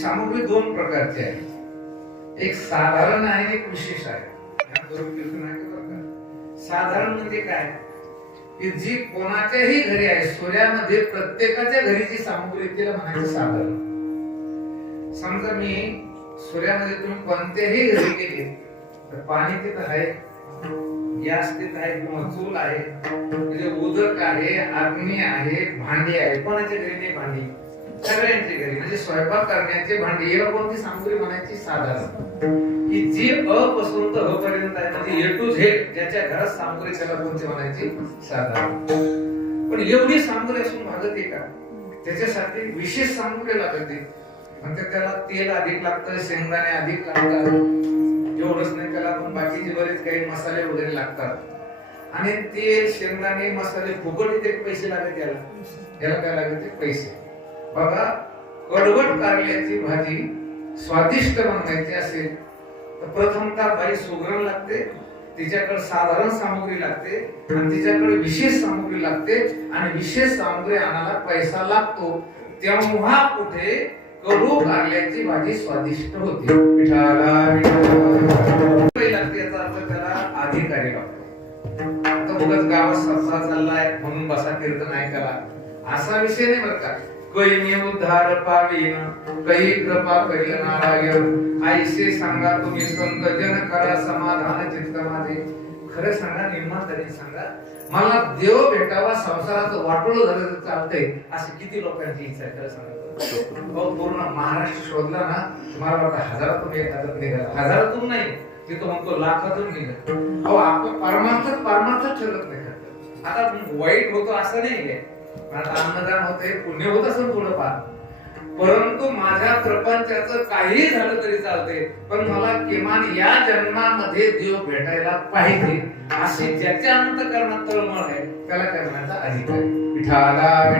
सामग्री दोन प्रकारची आहे, एक साधारण आहे, एक विशेष आहे. साधारण म्हणजे काय की जी कोणाच्याही घरी आहे, सूर्यामध्ये प्रत्येकाच्या घरी जी सामग्री तिला म्हणायचं साधारण. समजा मी सूर्यामध्ये तुम्ही कोणत्याही घरी गेले तर पाणी तिथं आहे, गॅस तिथं आहे किंवा चूल आहे, म्हणजे उदक आहे, अग्नी आहे, भांडी आहे. कोणाच्या घरी नाही भांडी? सगळ्यांच्या घरी. म्हणजे स्वयंपाक करण्याचे भांडी. याला कोणती सामग्री म्हणायची? साधारण. की जी अ पासून तर ह पर्यंत आहे, म्हणजे ए टू झेड ज्याच्या घरात सामग्री त्याला कोणती म्हणायची? साधारण. पण एवढी सामग्री असून भागत आहे का? त्याच्यासाठी विशेष सामग्री लागते. म्हणजे त्याला तेल अधिक लागतं, शेंगदाणे अधिक लागतात. एवढंच नाही, त्याला पण बाकीचे बरेच काही मसाले वगैरे लागतात. आणि तेल, शेंगदाणे, मसाले फुकट इथे पैसे लागत. याला काय लागते? पैसे. बघा, कडवट कारल्याची भाजी स्वादिष्ट बनवायची असेल तर प्रथमतः बाई सुगरण लागते, तिच्याकडे साधारण सामग्री लागते, आणि तिच्याकडे विशेष सामग्री लागते, आणि विशेष सामग्री आणायला पैसा लागतो. तेव्हा कुठे कडू कारल्याची भाजी स्वादिष्ट होते. पिठाला लागते, याचा अर्थ त्याला अधिकारी लागतो. आता उगाच गावात सत्ता चाललाय म्हणून बसा कीर्तन ऐकायला असा विषय नाही बरं का. कैनी उद्धार पावीन, काही कृपा करील नारायण. ऐसे सांगा तुम्ही संत जन, करा समाधान चित्त माझे. खरं सांगा, निम्मातरी सांगा, मला देव भेटावा, संसाराचं वाटोळं झालं तर चालतंय, अशी किती लोकांची इच्छा आहे? खरं सांगा. पूर्ण महाराष्ट्र शोधला ना, तुम्हाला वाटतं हजारातून एखादं निघाला. हजारातून नाही, मी तो म्हणतो लाखातून निघाल. अहो, आपण परमार्थ ठरत नाही. आता वाईट होतो असं नाही. आता अन्नदान होते, पुण्य होत असं थोडंफार, परंतु माझ्या प्रपंचाचं काही झालं तरी चालते, पण मला किमान या जन्मामध्ये देव भेटायला पाहिजे, अशी ज्याच्या अंतःकरणात तळमळ आहे त्याला करण्याचा अधिकार. विठाला